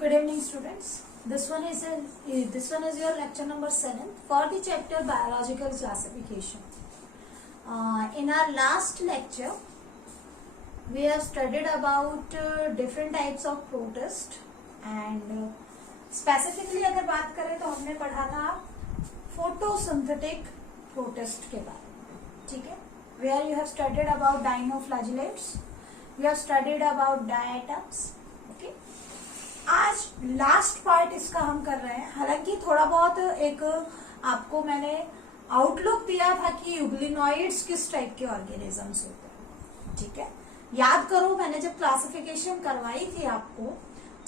Good evening, students. This one is your lecture number 7 for the chapter biological classification. In our last lecture, we have studied about different types of protist and specifically अगर बात करें तो हमने पढ़ा था photosynthetic protist के बारे में, ठीक है? Where you have studied about dinoflagellates, you have studied about diatoms, okay? आज लास्ट पार्ट इसका हम कर रहे हैं. हालांकि थोड़ा बहुत एक आपको मैंने आउटलुक दिया था कि यूग्लिनॉइड्स किस टाइप के ऑर्गेनिजम्स होते हैं, ठीक है? याद करो, मैंने जब क्लासिफिकेशन करवाई थी आपको,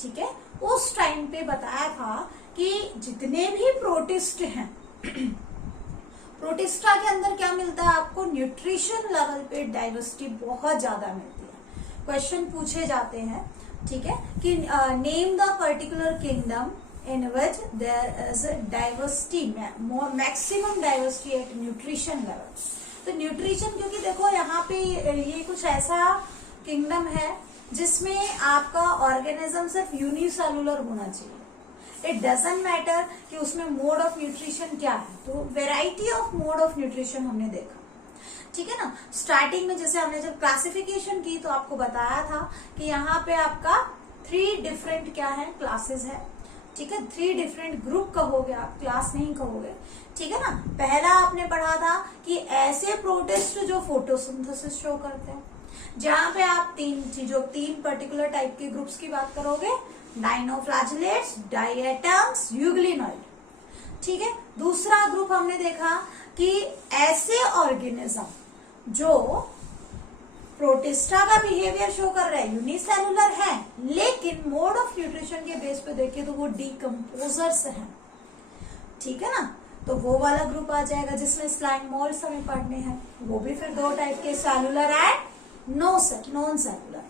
ठीक है, उस टाइम पे बताया था कि जितने भी प्रोटिस्ट हैं प्रोटिस्टा के अंदर क्या मिलता है आपको, न्यूट्रिशन लेवल पे डाइवर्सिटी बहुत ज्यादा मिलती है. क्वेश्चन पूछे जाते हैं, ठीक है, कि name the particular kingdom in which there is diversity, maximum diversity at nutrition level. तो न्यूट्रिशन, क्योंकि देखो यहाँ पे ये कुछ ऐसा किंगडम है जिसमें आपका ऑर्गेनिज्म सिर्फ यूनिसेलुलर होना चाहिए. इट डजंट मैटर कि उसमें मोड ऑफ न्यूट्रिशन क्या है. तो variety of mode of nutrition हमने देखा, ठीक है ना. स्टार्टिंग में जैसे हमने जब क्लासिफिकेशन की तो आपको बताया था कि यहाँ पे आपका 3 डिफरेंट क्या है, क्लासेस है, ठीक है. 3 डिफरेंट ग्रुप कहोगे आप, क्लास नहीं कहोगे, ठीक है ना. पहला आपने पढ़ा था कि ऐसे प्रोटिस्ट जो फोटोसिंथेसिस शो करते हैं, जहां पे आप तीन पर्टिकुलर टाइप के ग्रुप्स की बात करोगे, डाइनोफ्लैजेलेट्स, डायटम्स, यूग्लिनॉइड, ठीक है. दूसरा ग्रुप हमने देखा कि ऐसे ऑर्गेनिज्म जो प्रोटिस्टा का बिहेवियर शो कर रहे हैं, यूनिसेलुलर है, लेकिन मोड ऑफ न्यूट्रिशन के बेस पे देखें तो वो डीकम्पोजर्स हैं, ठीक है ना. तो वो वाला ग्रुप आ जाएगा जिसमें स्लाइम मोल्ड्स हमें पढ़ने हैं. वो भी फिर 2 टाइप के, सेलुलर एंड नॉन सेलुलर,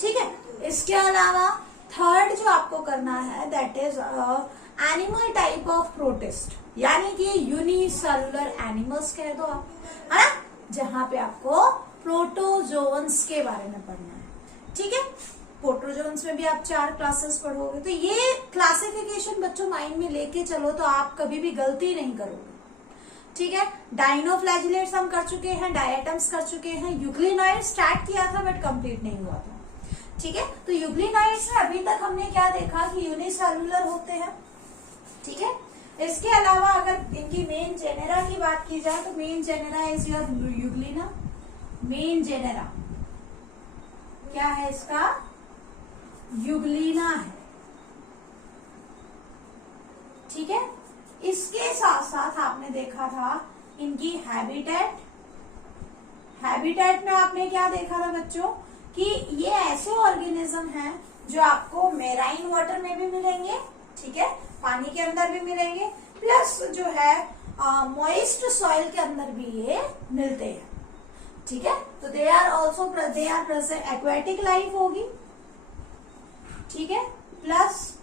ठीक है. इसके अलावा थर्ड जो आपको करना है that is animal type of protist, यानी कि यूनिसेलुलर एनिमल्स कह दो आप, है ना, जहां पे आपको प्रोटोजोन्स के बारे में पढ़ना है, ठीक है. प्रोटोजोन्स में भी आप 4 क्लासेस पढ़ोगे. तो ये क्लासिफिकेशन बच्चों माइंड में लेके चलो तो आप कभी भी गलती नहीं करोगे, ठीक है. डाइनोफ्लैजेलेट्स हम कर चुके हैं, डायटम्स कर चुके हैं, यूग्लिनॉइड स्टार्ट किया था बट कंप्लीट नहीं हुआ था, ठीक है. तो यूग्लिनॉइड्स में अभी तक हमने क्या देखा कि यूनिसेलुलर होते हैं, ठीक है. इसके अलावा अगर इनकी मेन जेनेरा की बात की जाए तो main genera is your Euglena. Main genera क्या है इसका, यूग्लिना है, ठीक है. इसके साथ साथ आपने देखा था इनकी हैबिटेट में आपने क्या देखा था बच्चों कि ये ऐसे ऑर्गेनिज्म हैं जो आपको मेराइन वाटर में भी मिलेंगे, ठीक है, पानी के अंदर भी मिलेंगे, प्लस जो है मॉइस्ट सॉइल के अंदर भी ये मिलते हैं, ठीक है. तो they are present, aquatic life होगी, ठीक है, प्लस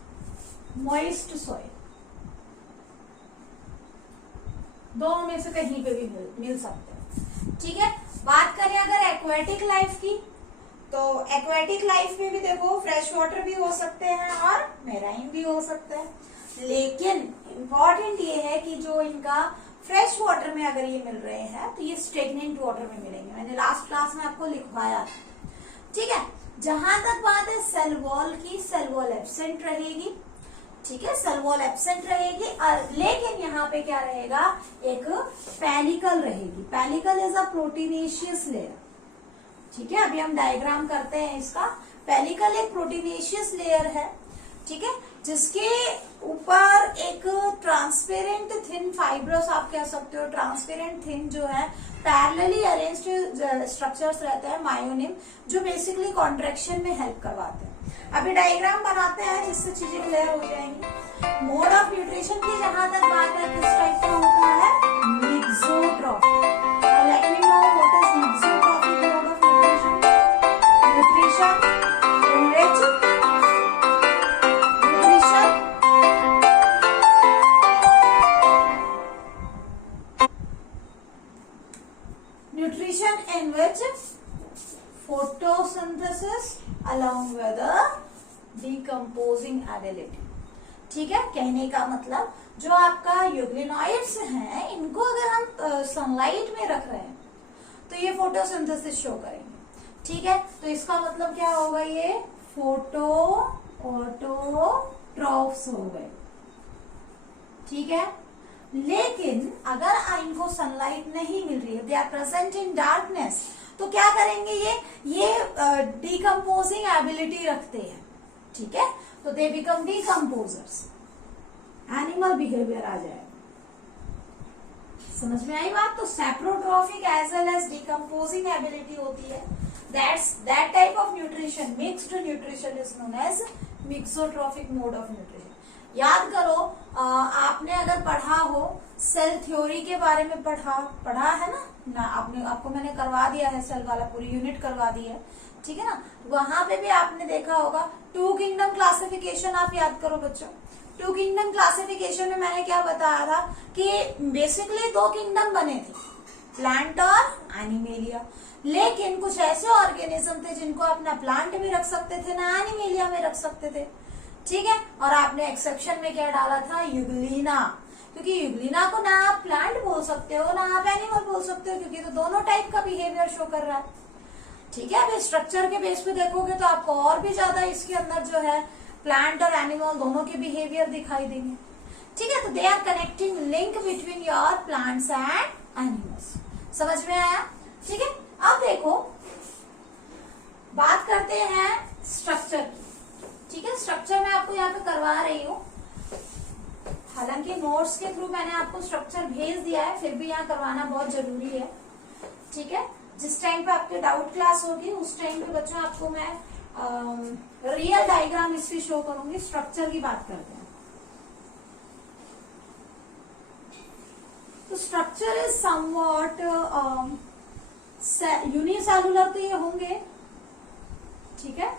मॉइस्ट सॉइल, दोनों में से कहीं पे भी मिल सकते हैं, ठीक है. बात करें अगर एक्वेटिक लाइफ की, तो एक्वेटिक लाइफ में भी देखो फ्रेश वाटर भी हो सकते हैं और मेराइन भी हो सकते हैं. लेकिन इम्पॉर्टेंट ये है कि जो इनका फ्रेश वाटर में अगर ये मिल रहे हैं तो ये स्टेगनेंट वाटर में मिलेंगे. मैंने लास्ट क्लास में आपको लिखवाया था, ठीक है. जहां तक बात है सेल वॉल की, सेल वॉल एब्सेंट रहेगी, ठीक है, सेल वॉल एब्सेंट रहेगी. लेकिन यहाँ पे क्या रहेगा, एक पेनिकल रहेगी. Panicle is a proteinaceous layer, ठीक है. अभी हम डायग्राम करते हैं इसका. पेनिकल एक प्रोटीनेशियस लेयर है, ठीक है, जिसके ऊपर एक ट्रांसपेरेंट थिन फाइब्रस, आप कह सकते हो ट्रांसपेरेंट थिन जो है पैरेलली अरेंज्ड स्ट्रक्चर्स रहते हैं, मायोनिम, जो बेसिकली कॉन्ट्रैक्शन में हेल्प करवाते हैं. अभी डायग्राम बनाते हैं जिससे चीजें क्लियर हो जाएंगी. मोड ऑफ न्यूट्रिशन की जहां तक बात है किस टाइप का होता है, mixotrophy. Let me know what is mixotrophy mode of nutrition. Nutrition in which nutrition in which photosynthesis along with the decomposing ability. ठीक है, कहने का मतलब जो आपका यूग्लिनॉइड्स हैं, इनको अगर हम सनलाइट में रख रहे हैं तो ये फोटोसिंथेसिस शो करेंगे। ठीक है, तो इसका मतलब क्या होगा, ये फोटो ऑटोट्रॉफ्स हो गए। ठीक है, लेकिन अगर इनको सनलाइट नहीं मिल रही है, they are present in darkness, तो क्या करेंगे, ये डिकम्पोजिंग एबिलिटी रखते हैं। ठीक है, तो they become decomposers, animal behaviour आ जाएगा। समझ में आई बात? तो saprotrophic as well as decomposing ability होती है। That type of nutrition, mixed nutrition is known as mixotrophic mode of nutrition. याद करो, आपने अगर पढ़ा हो सेल थ्योरी के बारे में, पढ़ा है ना आपको मैंने करवा दिया है, सेल वाला पूरी यूनिट करवा दी है। ठीक है ना, वहां पे भी आपने देखा होगा टू किंगडम क्लासिफिकेशन। आप याद करो बच्चों, टू किंगडम क्लासिफिकेशन में मैंने क्या बताया था कि बेसिकली दो किंगडम बने थे, प्लांट और एनिमेलिया। लेकिन कुछ ऐसे ऑर्गेनिज्म थे जिनको अपना प्लांट भी रख सकते थे, ना एनिमेलिया में रख सकते थे। ठीक है, और आपने एक्सेप्शन में क्या डाला था, यूग्लिना, क्योंकि यूग्लिना को ना आप प्लांट बोल सकते हो ना आप एनिमल बोल सकते हो, क्योंकि तो दोनों टाइप का बिहेवियर शो कर रहा है। ठीक है, अब स्ट्रक्चर के बेस पे देखोगे तो आपको और भी ज्यादा इसके अंदर जो है प्लांट और एनिमल दोनों के बिहेवियर दिखाई देंगे। ठीक है, तो they are connecting link between your plants and animals. समझ में आया? ठीक है, अब देखो बात करते हैं स्ट्रक्चर की। ठीक है, स्ट्रक्चर मैं आपको यहाँ पे करवा रही हूँ, हालांकि नोट्स के थ्रू मैंने आपको स्ट्रक्चर भेज दिया है, फिर भी यहाँ करवाना बहुत जरूरी है। ठीक है, जिस टाइम पे आपके डाउट क्लास होगी उस टाइम पे बच्चों आपको मैं रियल डायग्राम इसकी शो करूंगी। स्ट्रक्चर की बात करते हैं, तो स्ट्रक्चर इज समवॉट यूनिसेलुलर तो ये होंगे। ठीक है,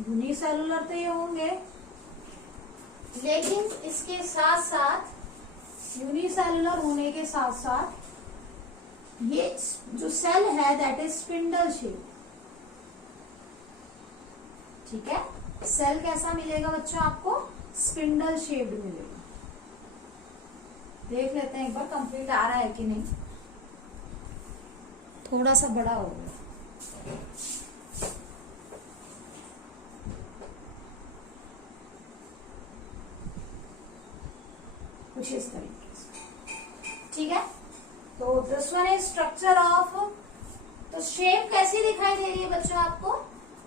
यूनिसेलुलर तो ये होंगे, लेकिन इसके साथ साथ यूनिसेलुलर होने के साथ साथ ये जो सेल है दैट इज स्पिंडल शेप। ठीक है, सेल कैसा मिलेगा बच्चों आपको, स्पिंडल शेप्ड मिलेगा। देख लेते हैं एक बार कंप्लीट आ रहा है कि नहीं, थोड़ा सा बड़ा हो गया। कुछ इस तरीके से। ठीक है, तो this one is structure of, तो शेप कैसी दिखाई दे रही है बच्चों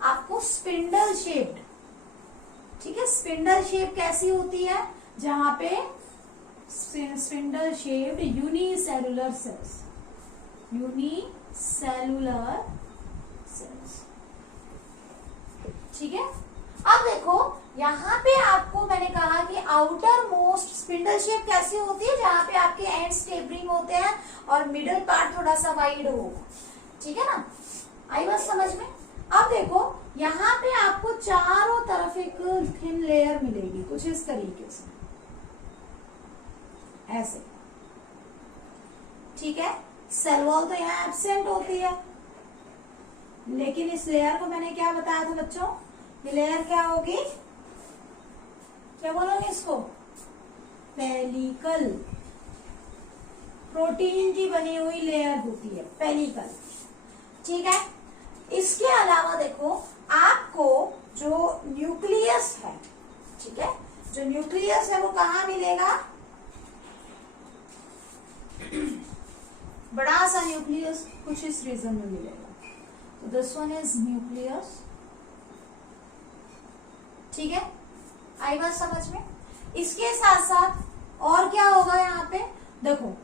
आपको स्पिंडल शेप्ड। ठीक है, स्पिंडल शेप कैसी होती है, जहां पे spindle shaped unicellular cells, unicellular cells. ठीक है, अब देखो यहाँ पे आपको मैंने कहा कि आउटर मोस्ट स्पिंडल शेप कैसी होती है, जहां पे आपके एंड्स टेपरिंग होते हैं और मिडल पार्ट थोड़ा सा वाइड होगा। ठीक है ना, आई बात समझ में? अब देखो यहाँ पे आपको चारों तरफ एक थिन लेयर मिलेगी, कुछ इस तरीके से, ऐसे। ठीक है, सेल वॉल तो यहाँ एब्सेंट होती है, लेकिन इस लेयर को मैंने क्या बताया था बच्चों, ये लेयर क्या होगी, क्या बोलोगे इसको, पेलिकल। प्रोटीन की बनी हुई लेयर होती है पेलिकल। ठीक है, इसके अलावा देखो आपको जो न्यूक्लियस है, ठीक है, जो न्यूक्लियस है वो कहाँ मिलेगा, बड़ा सा न्यूक्लियस कुछ इस रीजन में मिलेगा। तो दिस वन इज न्यूक्लियस। ठीक है, आई बात समझ में? इसके साथ साथ और क्या होगा यहाँ पे, देखो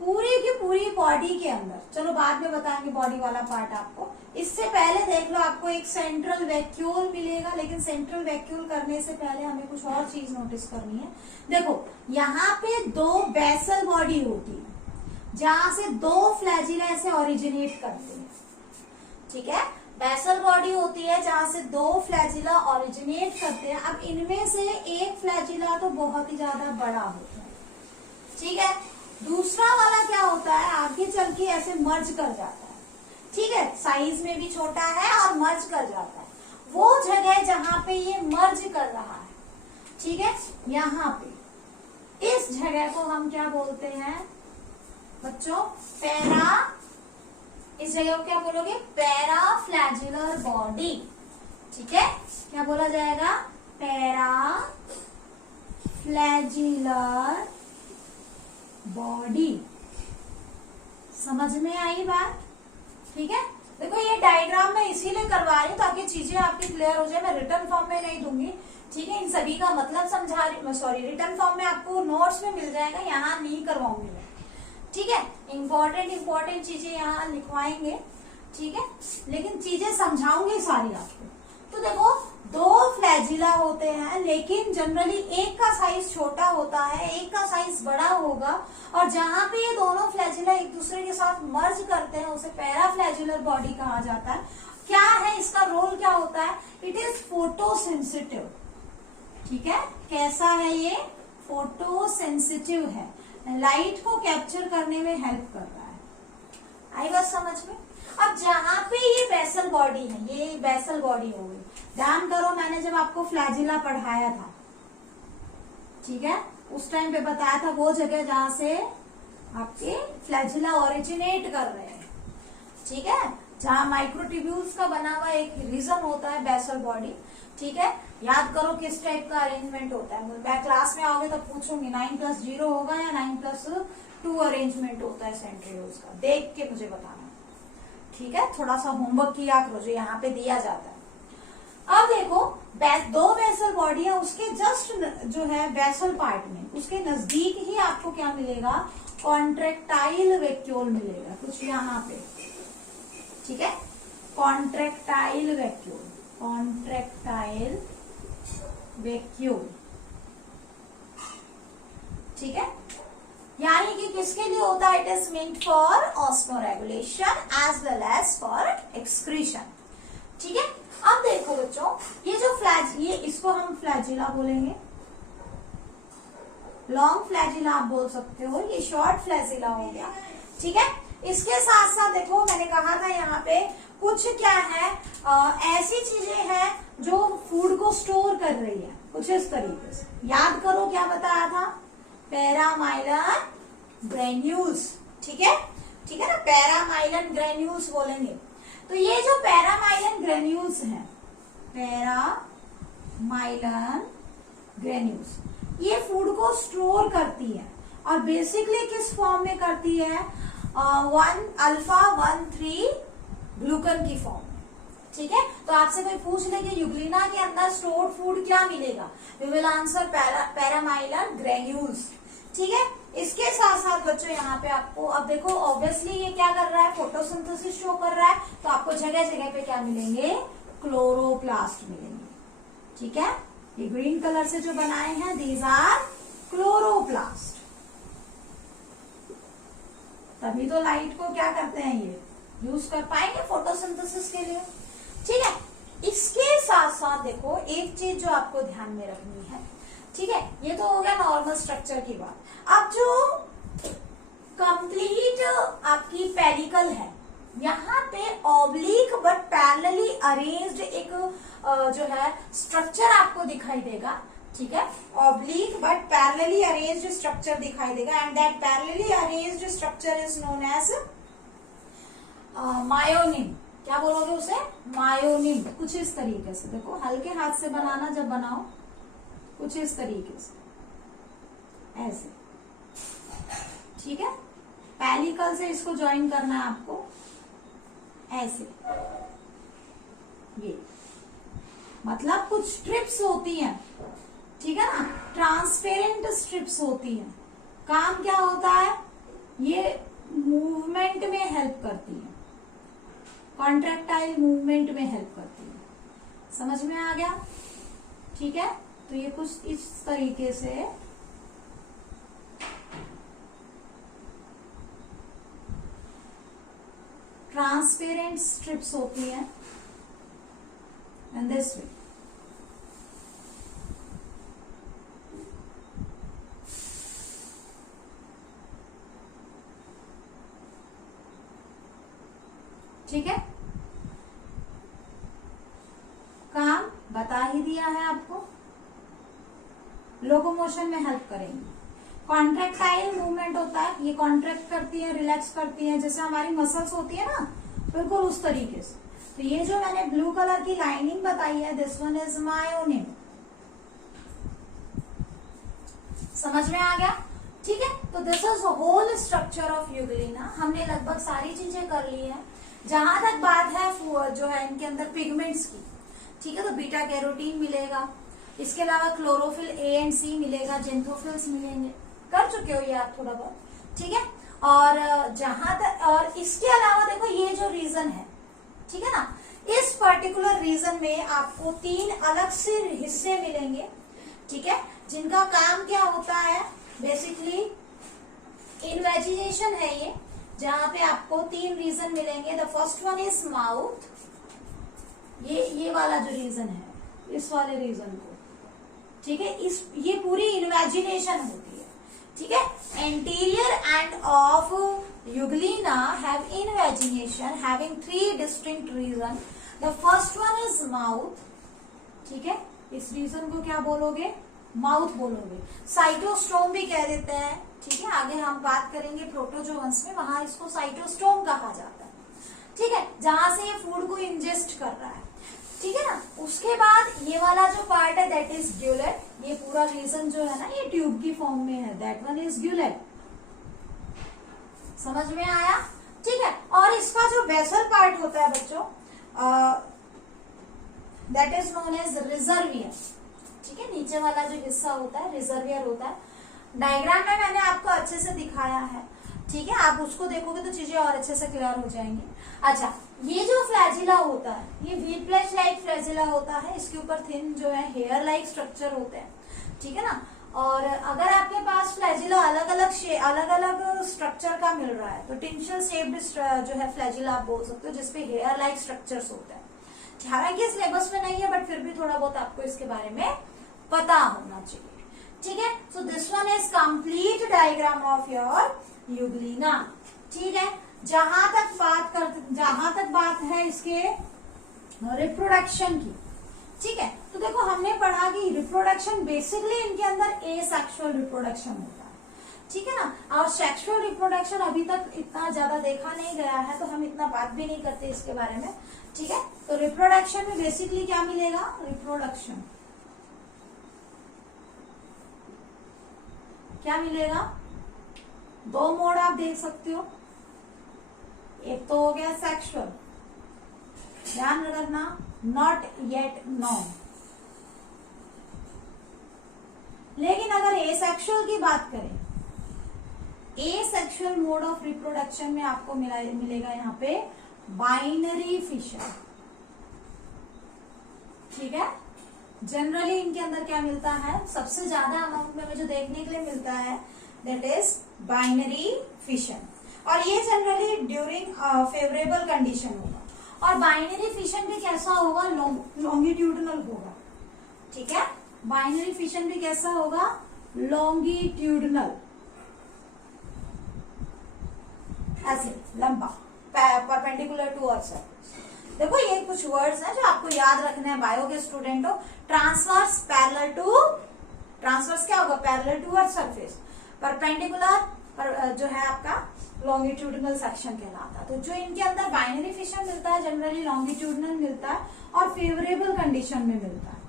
पूरी की पूरी बॉडी के अंदर, चलो बाद में बताएंगे बॉडी वाला पार्ट आपको, इससे पहले देख लो आपको एक सेंट्रल वैक्यूल मिलेगा। लेकिन सेंट्रल वैक्यूल करने से पहले हमें कुछ और चीज नोटिस करनी है। देखो यहाँ पे दो बेसल बॉडी होती है, जहां से दो फ्लैजिला ऐसे ओरिजिनेट करते हैं। ठीक है, बेसल बॉडी होती है जहां से दो फ्लैजिला ओरिजिनेट करते हैं। अब इनमें से एक फ्लैजिला तो बहुत ही ज्यादा बड़ा होता है, ठीक है, दूसरा वाला क्या होता है, आगे चल के ऐसे मर्ज कर जाता है। ठीक है, साइज में भी छोटा है और मर्ज कर जाता है। वो जगह जहां पे ये मर्ज कर रहा है, ठीक है, यहाँ पे इस जगह को हम क्या बोलते हैं बच्चों, इस जगह को क्या बोलोगे, पैराफ्लैजिलर बॉडी, ठीक है, क्या बोला जाएगा, पैराफ्लैजिलर बॉडी। समझ में आई बात, ठीक है। देखो ये डायग्राम मैं इसीलिए करवा रही हूँ ताकि चीजें आपकी क्लियर हो जाए, मैं रिटर्न फॉर्म में नहीं दूंगी, ठीक है, इन सभी का मतलब समझा रही, सॉरी रिटर्न फॉर्म में आपको नोट्स में मिल जाएगा, यहाँ नहीं करवाऊंगी मैं, ठीक है। इंपॉर्टेंट चीजें यहाँ लिखवाएंगे, ठीक है, लेकिन चीजें समझाऊंगी सारी आपको। तो देखो दो फ्लैजिला होते हैं, लेकिन जनरली एक का साइज छोटा होता है, एक का साइज बड़ा होगा, और जहां पे ये दोनों फ्लैजिला एक दूसरे के साथ मर्ज करते हैं उसे पैराफ्लैजिलर बॉडी कहा जाता है। क्या है इसका रोल, क्या होता है, इट इज फोटोसेंसिटिव, ठीक है, कैसा है ये, फोटोसेंसिटिव है, लाइट को कैप्चर करने में हेल्प कर रहा है। आई बात समझ में। अब जहां पे ये बेसल बॉडी है, ये बेसल बॉडी हो गई, ध्यान करो मैंने जब आपको फ्लैजिला पढ़ाया था, ठीक है, उस टाइम पे बताया था वो जगह जहां से आपके फ्लैजिला ओरिजिनेट कर रहे हैं, ठीक है, जहां माइक्रोट्यूब्यूल्स का बना हुआ एक रीजन होता है बेसल बॉडी, ठीक है। याद करो किस टाइप का अरेंजमेंट होता है, मैं क्लास में आओगे तो पूछूंगी 9+0 होगा या 9+2 अरेंजमेंट होता है सेंट्रियोल्स का, देख के मुझे बताना, ठीक है। थोड़ा सा होमवर्क किया करो जो यहाँ पे दिया जाता है। अब देखो दो बेसल बॉडी है, उसके जस्ट जो है बेसल पार्ट में उसके नजदीक ही आपको क्या मिलेगा, कॉन्ट्रेक्टाइल वैक्यूल मिलेगा, कुछ यहाँ पे, ठीक है, कॉन्ट्रेक्टाइल वैक्यूल, ठीक है। यानी कि किसके लिए होता है, it is meant for osmoregulation as well as for excretion, ठीक है। अब देखो बच्चों, ये जो ये इसको हम फ्लैजिला बोलेंगे, लॉन्ग फ्लैजिला आप बोल सकते हो, ये शॉर्ट फ्लैजिला हो गया, ठीक है। इसके साथ साथ देखो मैंने कहा था यहाँ पे कुछ क्या है, ऐसी चीजें हैं जो फूड को स्टोर कर रही है, कुछ इस तरीके से, याद करो क्या बताया था, पैरामाइलन ग्रेन्यूल्स, ठीक है, ठीक है ना, पैरामाइलन ग्रेन्यूल्स बोलेंगे। तो ये जो पैरामाइलन ग्रेन्यूल्स हैं, पैरामाइलन ग्रेन्यूल्स, ये फूड को स्टोर करती है, और बेसिकली किस फॉर्म में करती है, 1-अल्फा-1,3 ग्लूकन की फॉर्म में, ठीक है। तो आपसे कोई पूछ ले कि यूग्लिना के अंदर स्टोर्ड फूड क्या मिलेगा, यू विल आंसर पैरामाइलन ग्रेन्यूल्स, ठीक है। इसके साथ साथ बच्चों यहाँ पे आपको, अब देखो ऑब्वियसली ये क्या कर रहा है, फोटोसिंथेसिस शो कर रहा है, तो आपको जगह जगह पे क्या मिलेंगे, क्लोरोप्लास्ट मिलेंगे, ठीक है। ये ग्रीन कलर से जो बनाए हैं दीज आर क्लोरोप्लास्ट, तभी तो लाइट को क्या करते हैं ये यूज कर पाएंगे फोटोसिंथेसिस के लिए, ठीक है। इसके साथ साथ देखो एक चीज जो आपको ध्यान में रखनी है, ठीक है, ये तो हो गया नॉर्मल स्ट्रक्चर की बात। अब जो कंप्लीट आपकी पेडिकल है, यहाँ पे ऑब्लिक बट पैरेलली अरेंज्ड एक जो है स्ट्रक्चर आपको दिखाई देगा, ठीक है, oblique but parallelly arranged structure दिखाई देगा, and that parallelly arranged structure is known as myoneme. क्या बोलोगे उसे, मायोनिम। कुछ इस तरीके से देखो, हल्के हाथ से बनाना, जब बनाओ कुछ इस तरीके से, ऐसे, ठीक है। पेलिकल से इसको ज्वाइन करना है आपको, ऐसे, ये मतलब कुछ स्ट्रिप्स होती हैं, ठीक है ना, ट्रांसपेरेंट स्ट्रिप्स होती हैं। काम क्या होता है, ये मूवमेंट में हेल्प करती है, कॉन्ट्रैक्टाइल मूवमेंट में हेल्प करती है, समझ में आ गया, ठीक है। तो ये कुछ इस तरीके से ट्रांसपेरेंट स्ट्रिप्स होती हैं, एंड दिस वे, ठीक है। बता ही दिया है आपको, लोकोमोशन में हेल्प करेंगी। कॉन्ट्रैक्टाइल मूवमेंट होता है, ये कॉन्ट्रैक्ट करती है, रिलैक्स करती है, जैसे हमारी मसल्स होती है ना, बिल्कुल उस तरीके से। तो ये जो मैंने ब्लू कलर की लाइनिंग बताई है, दिस वन इज मायोनिन। समझ में आ गया? ठीक है, तो this is whole structure of euglena. हमने लगभग सारी चीजें कर ली है। जहां तक बात है जो है इनके अंदर पिगमेंट्स की, ठीक है, तो बीटा कैरोटीन मिलेगा, इसके अलावा क्लोरोफिल ए एंड सी मिलेगा, जेंथोफिल्स मिलेंगे, कर चुके हो ये आप थोड़ा बहुत, ठीक है। और जहां तक, और इसके अलावा देखो ये जो रीजन है, ठीक है ना, इस पर्टिकुलर रीजन में आपको 3 अलग से हिस्से मिलेंगे, ठीक है, जिनका काम क्या होता है, बेसिकली इन्वेजिनेशन है ये, जहां पे आपको 3 रीजन मिलेंगे। The first one is mouth, ये वाला जो रीजन है, इस वाले रीजन को, ठीक है, ये पूरी इन्वेजिनेशन होती है, ठीक है। Anterior end of euglena have invagination having 3 distinct region. The first one is mouth, ठीक है, इस रीजन को क्या बोलोगे, माउथ बोलोगे। साइटोस्टोम भी कह देते हैं, ठीक है, आगे हम बात करेंगे प्रोटोजोअन्स में, वहां इसको साइटोस्टोम कहा जाता है, ठीक है, जहां से ये फूड को इंजेस्ट कर रहा है, ठीक है ना। उसके बाद ये वाला जो पार्ट है दैट इज ग्यूलेट, ये पूरा रीजन जो है ना ये ट्यूब की फॉर्म में है, दैट वन इज ग्यूलेट। समझ में आया? ठीक है, और इसका जो बेसल पार्ट होता है बच्चों, that is known as reservoir, ठीक है, नीचे वाला जो हिस्सा होता है रिजर्वियर होता है। डायग्राम में मैंने आपको अच्छे से दिखाया है, ठीक है, आप उसको देखोगे तो चीजें और अच्छे से क्लियर हो जाएंगी। अच्छा, ये जो फ्लैजिला होता है, ये व्हील फ्लैश लाइक फ्लैजिला होता है, इसके ऊपर थिन जो है हेयर लाइक स्ट्रक्चर होते हैं, ठीक है ना। और अगर आपके पास फ्लैजिला अलग अलग स्ट्रक्चर का मिल रहा है, तो टिंशल शेप्ड जो है फ्लैजिला आप बोल सकते हो, जिसपे हेयर लाइक स्ट्रक्चर्स होते हैं। हालांकि सिलेबस में नहीं है, बट फिर भी थोड़ा बहुत आपको इसके बारे में पता होना चाहिए, ठीक है। So this one is complete diagram of your Euglena, ठीक है। जहां तक बात है इसके रिप्रोडक्शन की, ठीक है, तो देखो हमने पढ़ा कि रिप्रोडक्शन बेसिकली इनके अंदर एसेक्सुअल रिप्रोडक्शन होता है, ठीक है ना। और सेक्सुअल रिप्रोडक्शन अभी तक इतना ज्यादा देखा नहीं गया है, तो हम इतना बात भी नहीं करते इसके बारे में, ठीक है। तो रिप्रोडक्शन में बेसिकली क्या मिलेगा, रिप्रोडक्शन क्या मिलेगा, 2 मोड आप देख सकते हो, एक तो हो गया सेक्सुअल, ध्यान रखना, नॉट येट नोन। लेकिन अगर एसेक्सुअल की बात करें, एसेक्सुअल मोड ऑफ रिप्रोडक्शन में आपको मिलेगा यहाँ पे बाइनरी फिशर, ठीक है। जनरली इनके अंदर क्या मिलता है, सबसे ज्यादा अमाउंट में जो देखने के लिए मिलता है दैट इज बाइनरी फिशन, और ये जनरली ड्यूरिंग फेवरेबल कंडीशन होगा। और बाइनरी फिशन भी कैसा होगा, लॉन्गिट्यूडनल होगा, ठीक है। बाइनरी फिशन भी कैसा होगा, लॉन्गिट्यूडनल, ऐसे लंबा, परपेंडिकुलर टू अर्थ सरफेस। देखो ये कुछ वर्ड्स हैं जो आपको याद रखने हैं, बायो के स्टूडेंट हो। ट्रांसवर्स पैरेलल टू, ट्रांसवर्स क्या होगा, parallel to earth surface. Perpendicular पर जो है आपका लॉन्गिट्यूडनल सेक्शन कहलाता है। तो जो इनके अंदर बाइनरी फिशन मिलता है जनरली लॉन्गिट्यूडनल मिलता है और फेवरेबल कंडीशन में मिलता है,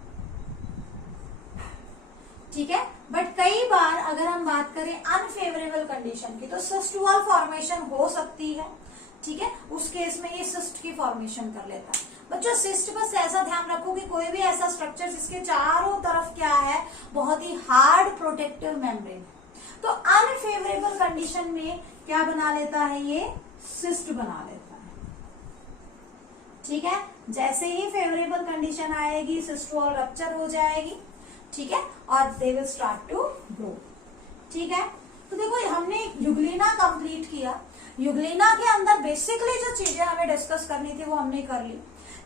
ठीक है। बट कई बार अगर हम बात करें अनफेवरेबल कंडीशन की, तो सिस्ट वॉल फॉर्मेशन हो सकती है, ठीक है। उस केस में ये सिस्ट की फॉर्मेशन कर लेता है। बच्चों सिस्ट बस ऐसा ध्यान रखो कि कोई भी ऐसा स्ट्रक्चर जिसके चारों तरफ क्या है, बहुत ही हार्ड प्रोटेक्टिव मेम्ब्रेन है, तो अनफेवरेबल कंडीशन में क्या बना लेता है, ये सिस्ट बना लेता है, ठीक है। जैसे ही फेवरेबल कंडीशन आएगी, सिस्ट वॉल रप्चर हो जाएगी, ठीक है, और they will start to grow, ठीक है। तो देखो हमने यूग्लिना कंप्लीट किया। यूग्लिना के अंदर बेसिकली जो चीजें हमें डिस्कस करनी थी वो हमने कर ली,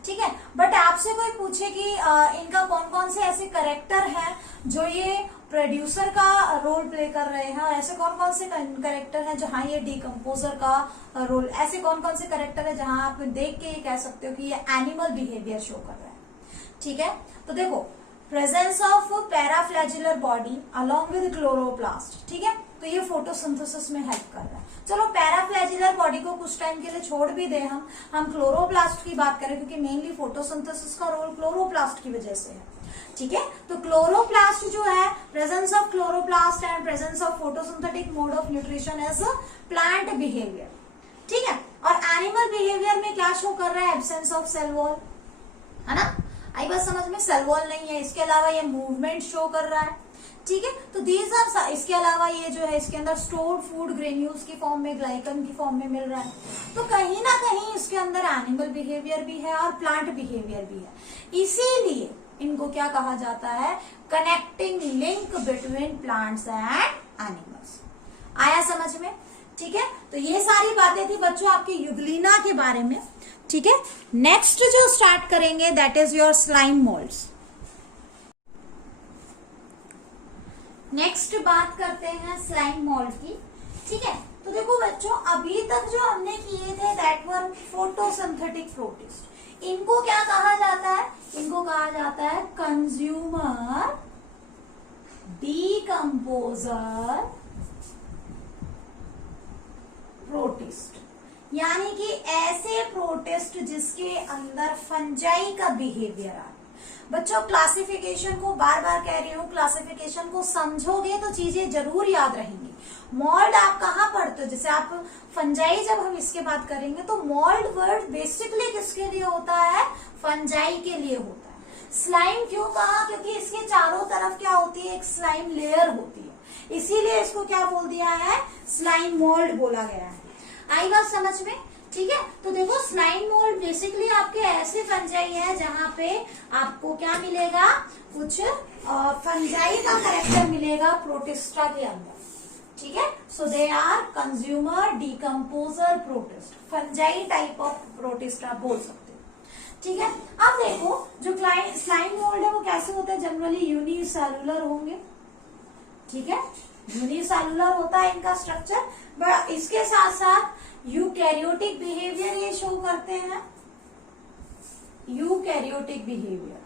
ठीक है। बट आपसे कोई पूछे कि इनका कौन कौन से ऐसे करेक्टर हैं जो ये प्रोड्यूसर का रोल प्ले कर रहे हैं, और ऐसे कौन कौन से करेक्टर हैं जहां ये डिकम्पोजर का रोल, ऐसे कौन कौन से करेक्टर है जहां आप देख के ये कह सकते हो कि ये एनिमल बिहेवियर शो कर रहा है, ठीक है, तो देखो presence of paraflagellar body along with chloroplast, ठीक है, तो ये फोटोसिंथेसिस में हेल्प कर रहा है। चलो पैराफ्लैजिलर बॉडी को कुछ टाइम के लिए छोड़ भी दे, हम क्लोरोप्लास्ट की बात करें, क्योंकि मेनली फोटोसिंथेसिस का रोल क्लोरोप्लास्ट की वजह से है, ठीक है। तो क्लोरोप्लास्ट जो है, presence of chloroplast and presence of photosynthetic mode of nutrition as plant behaviour, ठीक है। और एनिमल बिहेवियर में क्या शो कर रहा है, एब्सेंस ऑफ सेल वॉल, है ना, आई बात समझ में, सेल वॉल नहीं है, इसके अलावा ये मूवमेंट शो कर रहा है, ठीक है। तो दीज आर, इसके अलावा ये जो है इसके अंदर स्टोर्ड फूड ग्रेन्यूल्स की फॉर्म में, ग्लाइकन की फॉर्म में मिल रहा है। तो कहीं ना कहीं इसके अंदर एनिमल बिहेवियर भी है और प्लांट बिहेवियर भी है, इसीलिए इनको क्या कहा जाता है, connecting link between plants and animals. आया समझ में, ठीक है। तो ये सारी बातें थी बच्चों आपके युगलिना के बारे में, ठीक है। नेक्स्ट जो स्टार्ट करेंगे that is your slime moulds. Next बात करते हैं स्लाइम मोल्ड की, ठीक है। तो देखो बच्चों, अभी तक जो हमने किए थे दैट वर फोटोसिंथेटिक प्रोटिस्ट, इनको क्या कहा जाता है, इनको कहा जाता है कंज्यूमर डीकंपोजर प्रोटिस्ट, यानी कि ऐसे प्रोटिस्ट जिसके अंदर फंजाई का बिहेवियर आ। बच्चों क्लासिफिकेशन को बार बार कह रही हूँ, क्लासिफिकेशन को समझोगे तो चीजें जरूर याद रहेंगी। मोल्ड आप कहाँ पढ़ते हो, जैसे आप फंजाई, जब हम इसके बात करेंगे तो मोल्ड वर्ड बेसिकली किसके लिए होता है, फंजाई के लिए होता है। स्लाइम क्यों कहा, क्योंकि इसके चारों तरफ क्या होती है, एक स्लाइम लेयर होती है, इसीलिए इसको क्या बोल दिया है, स्लाइम मोल्ड बोला गया है। आई बात समझ में, ठीक है। तो देखो स्लाइम मोल्ड बेसिकली आपके ऐसे फंजाई है जहां पे आपको क्या मिलेगा, कुछ फंजाई का कैरेक्टर मिलेगा प्रोटिस्टा के अंदर, ठीक है। So they are consumer decomposer protist, fungi type of protist आप बोल सकते हो, ठीक है। अब देखो जो स्लाइम मोल्ड है वो कैसे होता है, जनरली यूनिसेलुलर होंगे, ठीक है, यूनिसेलुलर होता है इनका स्ट्रक्चर, बट इसके साथ साथ यूकैरियोटिक बिहेवियर ये शो करते हैं, यूकैरियोटिक बिहेवियर,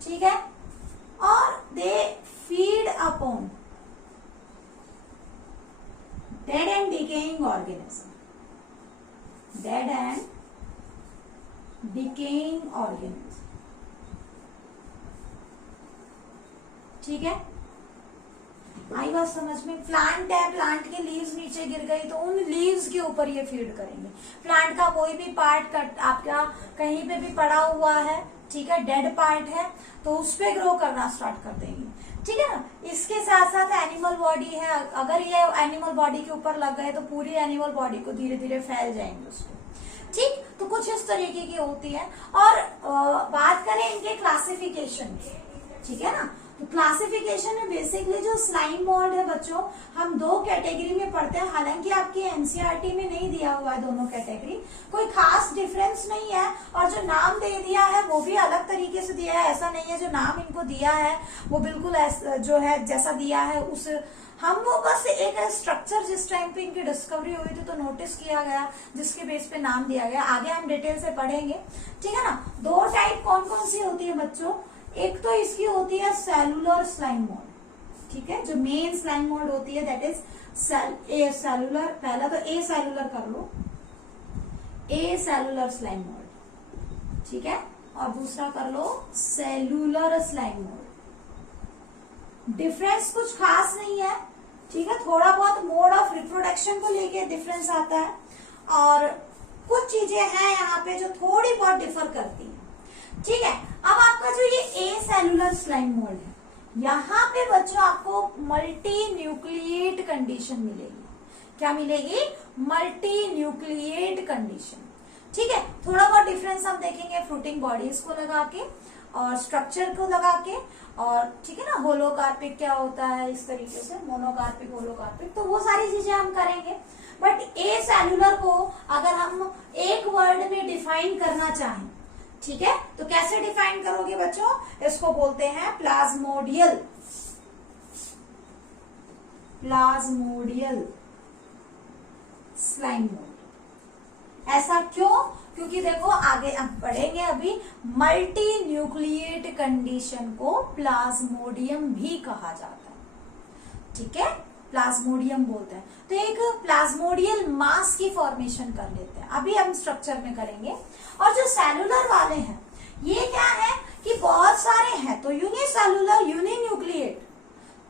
ठीक है। और they feed upon dead and decaying organism, dead and decaying organism, ठीक है। आई बात समझ में, प्लांट है, प्लांट के लीव्स नीचे गिर गई तो उन लीव्स के ऊपर ये फीड करेंगे। प्लांट का कोई भी पार्ट कट आपका कहीं पे भी पड़ा हुआ है, ठीक है, डेड पार्ट है, तो उस पे ग्रो करना स्टार्ट कर देंगे, ठीक है ना। इसके साथ साथ एनिमल बॉडी है, अगर ये एनिमल बॉडी के ऊपर लग गए तो पूरी एनिमल बॉडी को धीरे धीरे फैल जाएंगे उसको, ठीक। तो कुछ इस तरीके की होती है। और बात करें इनके क्लासिफिकेशन की, ठीक है ना, तो क्लासिफिकेशन में बेसिकली जो स्लाइम मोल्ड है बच्चों, हम दो कैटेगरी में पढ़ते हैं, हालांकि आपकी एनसीईआरटी में नहीं दिया हुआ है दोनों कैटेगरी, कोई खास डिफरेंस नहीं है। और जो नाम दे दिया है वो भी अलग तरीके से दिया है, ऐसा नहीं है जो नाम इनको दिया है वो बिल्कुल जो है जैसा दिया है उस, हम वो बस एक स्ट्रक्चर जिस टाइम पे इनकी डिस्कवरी हुई थी तो नोटिस किया गया, जिसके बेस पे नाम दिया गया। आगे हम डिटेल से पढ़ेंगे, ठीक है ना। दो टाइप कौन कौन सी होती है बच्चों, एक तो इसकी होती है सेलुलर स्लाइम मोल्ड, ठीक है, जो मेन स्लाइम मोल्ड होती है दैट इज ए सेलुलर, पहला तो ए सेलुलर कर लो, ए सेलुलर स्लाइम मोल्ड, ठीक है, और दूसरा कर लो सेलुलर स्लाइम मोल्ड। डिफरेंस कुछ खास नहीं है, ठीक है, थोड़ा बहुत मोड ऑफ रिप्रोडक्शन को लेके डिफरेंस आता है और कुछ चीजें हैं यहाँ पे जो थोड़ी बहुत डिफर करती है, ठीक है। अब आपका जो ये ए सेलुलर स्लाइम मोल्ड है, यहाँ पे बच्चों आपको मल्टी न्यूक्लिएट कंडीशन मिलेगी। क्या मिलेगी, मल्टी न्यूक्लिएट कंडीशन, ठीक है। थोड़ा बहुत डिफरेंस हम देखेंगे फ्रूटिंग बॉडीज को लगा के और स्ट्रक्चर को लगा के, और ठीक है ना, होलोकार्पिक क्या होता है इस तरीके से, मोनोकार्पिक, होलोकार्पिक, तो वो सारी चीजें हम करेंगे। बट ए सेलुलर को अगर हम एक वर्ड में डिफाइन करना चाहें, ठीक है, तो कैसे डिफाइन करोगे बच्चों, इसको बोलते हैं प्लाज्मोडियल, प्लाज्मोडियल स्लाइम मोल्ड। ऐसा क्यों, क्योंकि देखो आगे हम पढ़ेंगे अभी, मल्टी न्यूक्लिएट कंडीशन को प्लाज्मोडियम भी कहा जाता है। ठीक है, प्लाज्मोडियम बोलते हैं। तो एक प्लाज्मोडियल मास की फॉर्मेशन कर लेते हैं, अभी हम स्ट्रक्चर में करेंगे। और जो सेलुलर वाले हैं ये क्या है कि बहुत सारे हैं, तो यूनिसेलुलर, यूनिन्यूक्लिएट,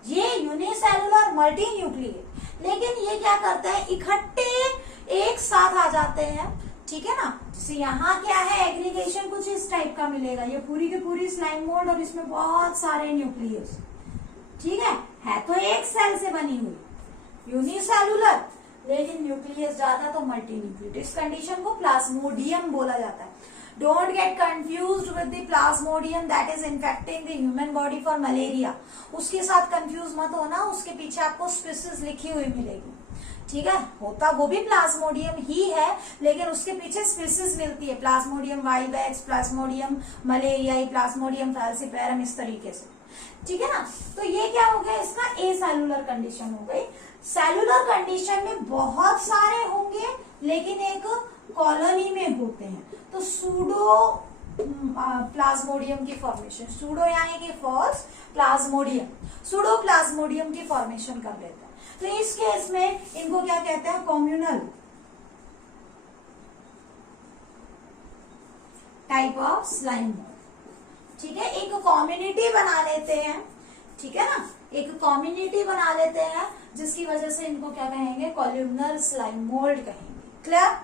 ये यूनिसेलुलर, मल्टी न्यूक्लिएट, लेकिन ये क्या करते हैं, इकट्ठे एक साथ आ जाते हैं। ठीक है ना, जैसे यहाँ क्या है, एग्रीगेशन कुछ इस टाइप का मिलेगा, ये पूरी की पूरी स्लाइम मोल्ड और इसमें बहुत सारे न्यूक्लियस। ठीक है तो एक सेल से बनी हुई, यूनिसेलुलर, लेकिन न्यूक्लियस ज्यादा, तो मल्टी न्यूक्लिएट। इस कंडीशन को प्लाज्मोडियम बोला जाता है। Don't get confused with the Plasmodium that is infecting the human body for malaria, उसके साथ कंफ्यूज मत होना, उसके पीछे आपको स्पीसीज लिखी हुई मिलेगी। ठीक है, होता वो भी प्लाज्मोडियम ही है, लेकिन उसके पीछे स्पीसीज मिलती है, plasmodium vivax, plasmodium malariae, plasmodium falciparum, इस तरीके से। ठीक है ना, तो ये क्या हो गया, इसका ए सेलुलर कंडीशन हो गई। सेलुलर कंडीशन में बहुत सारे होंगे, लेकिन एक कॉलोनी में होते हैं, तो सूडो प्लाज्मोडियम की फॉर्मेशन, सूडो यानी कि फॉल्स प्लाज्मोडियम, सूडो प्लाज्मोडियम की फॉर्मेशन कर लेते हैं। तो इस केस में इनको क्या कहते हैं, communal type of slime mould. ठीक है, एक कम्युनिटी बना लेते हैं। ठीक है ना, एक कम्युनिटी बना लेते हैं, जिसकी वजह से इनको क्या कहेंगे, कॉल्यूमनर स्लाइम मोल्ड कहेंगे। क्लियर।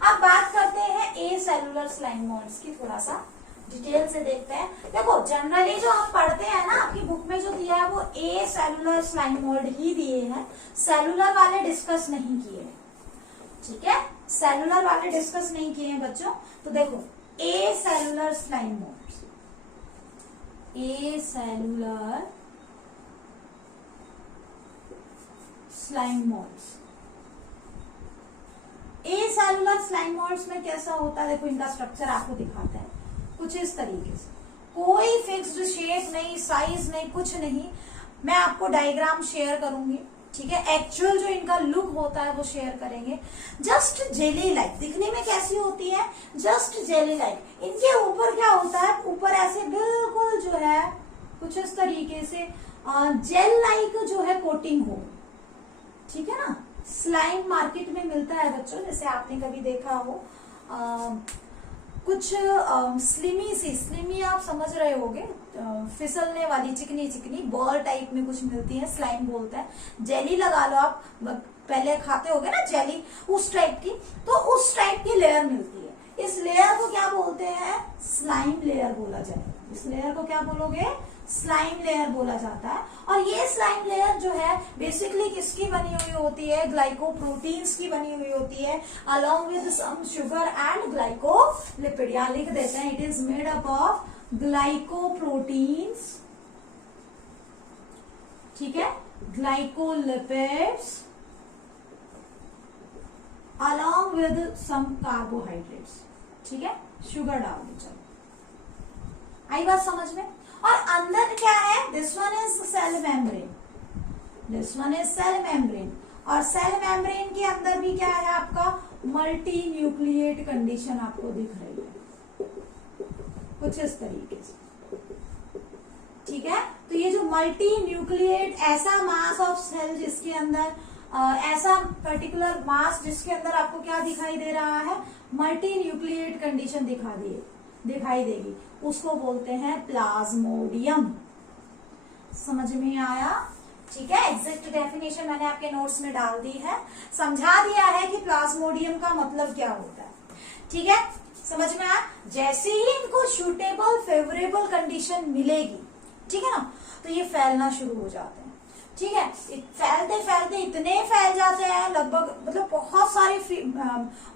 अब बात करते हैं ए सेलुलर स्लाइम मोल्ड्स की, थोड़ा सा डिटेल से देखते हैं। देखो जनरली जो हम पढ़ते हैं ना, आपकी बुक में जो दिया है वो ए सेलुलर स्लाइम मोल्ड ही दिए हैं, सेलुलर वाले डिस्कस नहीं किए हैं। ठीक है, सेलुलर वाले डिस्कस नहीं किए हैं बच्चों। तो देखो ए सेलुलर स्लाइम मोल्ड्स, ए सेलुलर स्लाइम मोल्ड्स, ए सेलुलर स्लाइम मोल्ड्स में कैसा होता है, देखो इनका स्ट्रक्चर आपको दिखाता है कुछ इस तरीके से, कोई फिक्स्ड शेप नहीं, साइज नहीं, कुछ नहीं। मैं आपको डायग्राम शेयर करूंगी। ठीक है, एक्चुअल जो इनका लुक होता है वो शेयर करेंगे। जस्ट जेली लाइक दिखने में कैसी होती है, जस्ट जेली लाइक। इनके ऊपर क्या होता है, ऊपर ऐसे बिल्कुल जो है कुछ इस तरीके से जेल लाइक जो है कोटिंग हो। ठीक है ना, स्लाइम मार्केट में मिलता है बच्चों, जैसे आपने कभी देखा हो कुछ स्लिमी आप समझ रहे होगे, फिसलने वाली चिकनी चिकनी बॉल टाइप में कुछ मिलती है, स्लाइम बोलते हैं। जेली लगा लो आप, पहले खाते होगे ना जेली, उस टाइप की, तो उस टाइप की लेयर मिलती है। इस लेयर को क्या बोलते हैं, स्लाइम लेयर बोला जाएगा। इस लेयर को क्या बोलोगे, स्लाइम लेयर बोला जाता है। और ये स्लाइम लेयर जो है बेसिकली किसकी बनी हुई होती है, ग्लाइकोप्रोटीन्स की बनी हुई होती है, along with some sugar and glycolipid. यहाँ लिख देते हैं, it is made up of glycoproteins, ठीक है, glycolipids along with some carbohydrates. ठीक है, शुगर डाल दो। चलो आई बात समझ में। और अंदर क्या है, this one is cell membrane, this one is cell membrane. और सेल मेम्ब्रेन के अंदर भी क्या है आपका, मल्टी न्यूक्लिएट कंडीशन आपको दिख रही है कुछ इस तरीके से। ठीक है, तो ये जो मल्टी न्यूक्लिएट, ऐसा मास ऑफ सेल जिसके अंदर ऐसा पर्टिकुलर मास जिसके अंदर आपको क्या दिखाई दे रहा है, मल्टी न्यूक्लिएट कंडीशन दिखाई देगी, उसको बोलते हैं प्लाज्मोडियम। समझ में आया। ठीक है, एग्जैक्ट डेफिनेशन मैंने आपके नोट्स में डाल दी है, समझा दिया है कि प्लाज्मोडियम का मतलब क्या होता है। ठीक है, समझ में आया। जैसे ही इनको सूटेबल फेवरेबल कंडीशन मिलेगी, ठीक है ना, तो ये फैलना शुरू हो जाते हैं। ठीक है, फैलते फैलते इतने फैल जाते हैं, लगभग मतलब बहुत सारे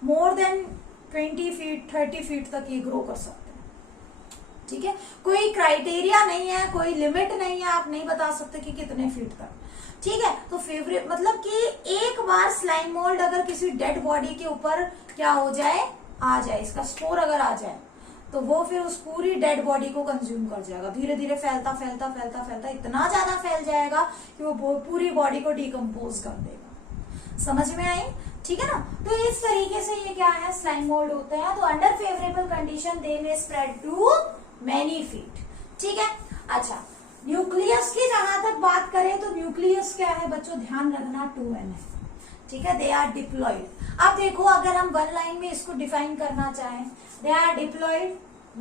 मोर देन 20 फीट 30 फीट तक ये ग्रो कर सकते हैं। ठीक है, कोई क्राइटेरिया नहीं है, कोई लिमिट नहीं है, आप नहीं बता सकते कि कितने फीट तक। ठीक है, तो फेवरेट मतलब कि एक बार स्लाइम मोल्ड अगर किसी डेड बॉडी के ऊपर क्या हो जाए, आ जाए, इसका स्पोर अगर आ जाए, तो वो फिर उस पूरी डेड बॉडी को कंज्यूम कर जाएगा। धीरे धीरे फैलता फैलता फैलता फैलता इतना ज्यादा फैल जाएगा कि वो पूरी बॉडी को डिकम्पोज कर देगा। समझ में आई। ठीक है ना। तो इस तरीके से ये क्या है, स्लाइम मोल्ड होते हैं। तो अंडर फेवरेबल कंडीशन दे में स्प्रेड टू मेनी फीट। ठीक है। अच्छा, न्यूक्लियस की जहां तक बात करें तो न्यूक्लियस क्या है बच्चों, ध्यान रखना 2n है। ठीक है, दे आर डिप्लॉइड। अब देखो अगर हम वन लाइन में इसको डिफाइन करना चाहें, they are diploid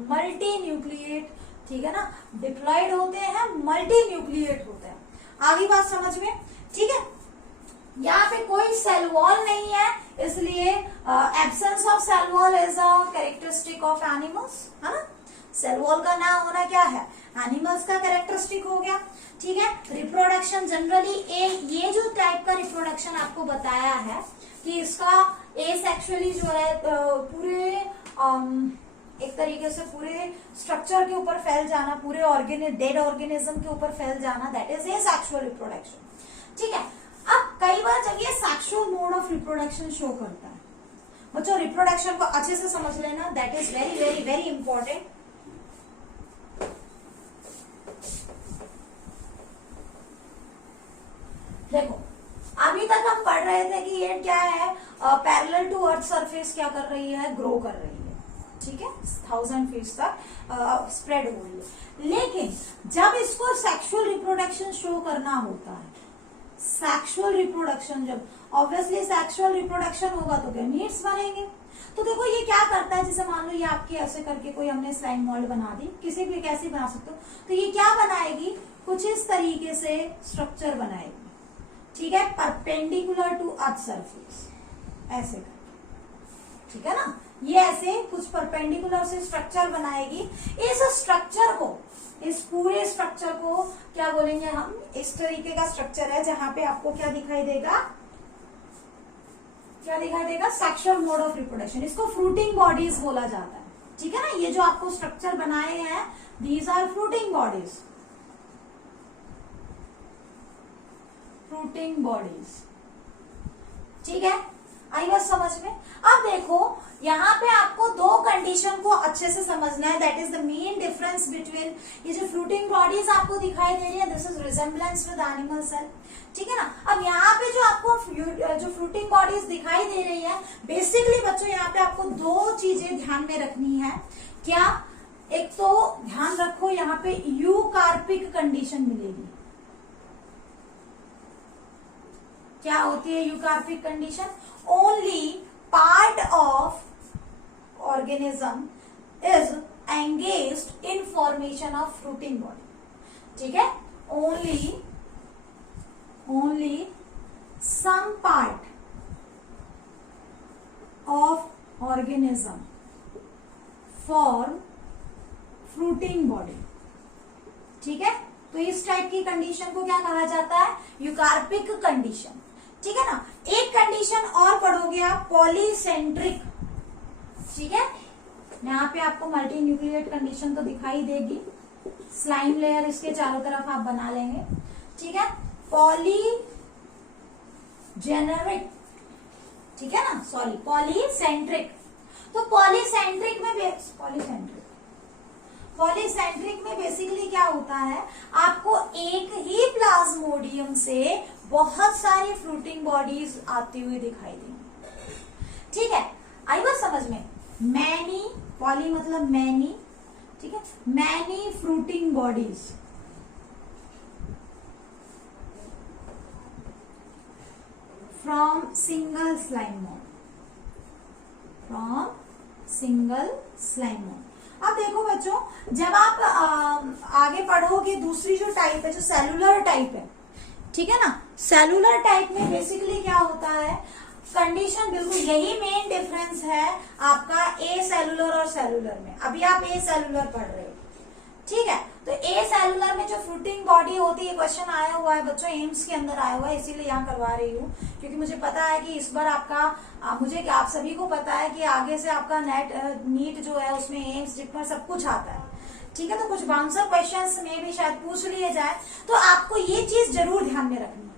multinucleate. ठीक है ना, डिप्लॉइड होते हैं, मल्टी न्यूक्लिएट होते हैं। आगे बात समझ में। ठीक है, यहाँ पे कोई सेल वॉल नहीं है, इसलिए absence of cell wall is a characteristic of animals, है ना। सेल वॉल का ना होना क्या है, एनिमल्स का कैरेक्टरिस्टिक हो गया। ठीक है, रिप्रोडक्शन जनरली ये जो टाइप का रिप्रोडक्शन आपको बताया है कि इसका एसेक्सुअली जो है पूरे एक तरीके से पूरे स्ट्रक्चर के ऊपर फैल जाना, पूरे डेड ऑर्गेनिज्म के ऊपर फैल जाना, दैट इज एसेक्सुअल रिप्रोडक्शन। ठीक है, अब कई बार जब ये sexual mode of reproduction show करता है, बच्चों रिप्रोडक्शन को अच्छे से समझ लेना, that is very very very important. देखो अभी तक हम पढ़ रहे थे कि ये क्या है, पैरेलल टू अर्थ सरफेस क्या कर रही है, ग्रो कर रही है। ठीक है, 1000 फीट तक स्प्रेड हो रही है। लेकिन जब इसको सेक्सुअल रिप्रोडक्शन शो करना होता है, सेक्सुअल रिप्रोडक्शन, जब ऑब्वियसली सेक्सुअल रिप्रोडक्शन होगा तो गैमीट्स बनेंगे। तो देखो ये क्या करता है, जैसे मान लो ये आपकी ऐसे करके कोई हमने स्लाइम मोल्ड बना दी, किसी भी कैसी बना सकते हो, तो ये क्या बनाएगी, कुछ इस तरीके से स्ट्रक्चर बनाएगी। ठीक है, परपेंडिकुलर टू अर्थ सरफेस ऐसे करके। ठीक है ना, ये ऐसे कुछ परपेंडिकुलर से स्ट्रक्चर बनाएगी। इस स्ट्रक्चर को, इस पूरे स्ट्रक्चर को क्या बोलेंगे हम, इस तरीके का स्ट्रक्चर है जहां पे आपको क्या दिखाई देगा, क्या दिखाई देगा, सेक्सुअल मोड ऑफ रिप्रोडक्शन। इसको फ्रूटिंग बॉडीज बोला जाता है। ठीक है ना, ये जो आपको स्ट्रक्चर बनाए हैं, these are fruiting bodies, fruiting bodies. ठीक है, आई बात समझ में। अब देखो यहाँ पे आपको दो कंडीशन को अच्छे से समझना है, that is the main difference between ये जो फ्रूटिंग बॉडीज आपको दिखाई दे रही है, this is resemblance with animal cell. ठीक है ना, अब यहाँ पे जो आपको जो फ्रूटिंग बॉडीज दिखाई दे रही है, बेसिकली बच्चों यहाँ पे आपको दो चीजें ध्यान में रखनी है। क्या, एक तो ध्यान रखो यहाँ पे यूकार्पिक कंडीशन मिलेगी। क्या होती है eucarpic condition, only part of organism is engaged in formation of fruiting body. ठीक है, only some part of organism form fruiting body. ठीक है, तो इस टाइप की कंडीशन को क्या कहा जाता है, यूकार्पिक कंडीशन। ठीक है ना, एक कंडीशन और पढ़ोगे आप, पॉलीसेंट्रिक। ठीक है, यहाँ पे आपको मल्टी न्यूक्लिएट कंडीशन तो दिखाई देगी, स्लाइम लेयर इसके चारों तरफ आप बना लेंगे। ठीक है, पॉलीजेनेरिक, ठीक है ना, सॉरी पॉलीसेंट्रिक। तो पॉलीसेंट्रिक में बेसिकली क्या होता है, आपको एक ही प्लाज्मोडियम से बहुत सारी फ्रूटिंग बॉडीज आती हुई दिखाई देंगी। ठीक है, आई बात समझ में। मैनी, पॉली मतलब मैनी, ठीक है, many fruiting bodies from single slime mode, अब देखो बच्चों, जब आप आगे पढ़ोगे दूसरी जो टाइप है, जो सेलुलर टाइप है, ठीक है ना, सेलुलर टाइप में बेसिकली क्या होता है, कंडीशन बिल्कुल यही मेन डिफरेंस है आपका ए सेलुलर और सेलुलर में। अभी आप ए सेलुलर पढ़ रहे हो, ठीक है, तो ए सेलुलर में जो फ्रूटिंग बॉडी होती है, क्वेश्चन आया हुआ है बच्चों, एम्स के अंदर आया हुआ है, इसीलिए यहाँ करवा रही हूँ, क्योंकि मुझे पता है कि इस बार आपका मुझे आप सभी को पता है कि आगे से आपका नीट जो है उसमें एम्स जितना सब कुछ आता है। ठीक है, तो कुछ बाउंसर क्वेश्चंस में भी शायद पूछ लिए जाए, तो आपको ये चीज जरूर ध्यान में रखनी है।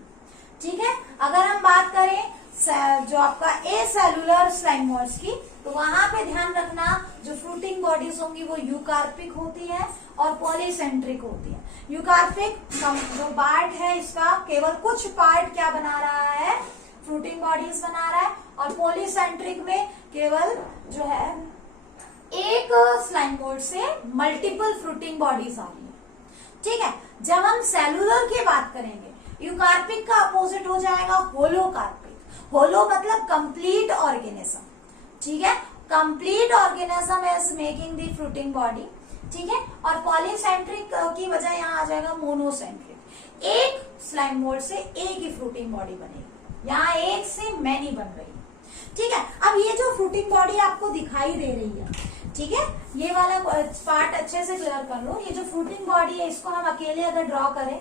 ठीक है, अगर हम बात करें जो आपका ए सेलुलर स्लाइम मोल्ड्स की, तो वहां पे ध्यान रखना जो फ्रूटिंग बॉडीज होंगी वो यूकार्पिक होती है और पॉलीसेंट्रिक होती है। यूकार्पिक जो पार्ट है इसका केवल कुछ पार्ट क्या बना रहा है, फ्रूटिंग बॉडीज बना रहा है, और पॉलीसेंट्रिक में केवल जो है एक स्लाइम मोल्ड से मल्टीपल फ्रूटिंग बॉडीज आ रही है। ठीक है, जब हम सेलुलर की बात करेंगे, यूकार्पिक का अपोजिट हो जाएगा होलोकार्पिक। होलो मतलब कंप्लीट ऑर्गेनिज्म। ठीक है, complete organism is making the fruiting body. ठीक है, और पॉलीसेंट्रिक की वजह यहाँ आ जाएगा मोनोसेंट्रिक। एक स्लाइम मोल्ड से एक ही फ्रूटिंग बॉडी बनेगी, यहाँ एक से मैनी बन रही है। ठीक है, अब ये जो फ्रूटिंग बॉडी आपको दिखाई दे रही है, ठीक है, ये वाला पार्ट अच्छे से क्लियर कर लो। ये जो फ्रूटिंग बॉडी है इसको हम अकेले अगर ड्रॉ करें,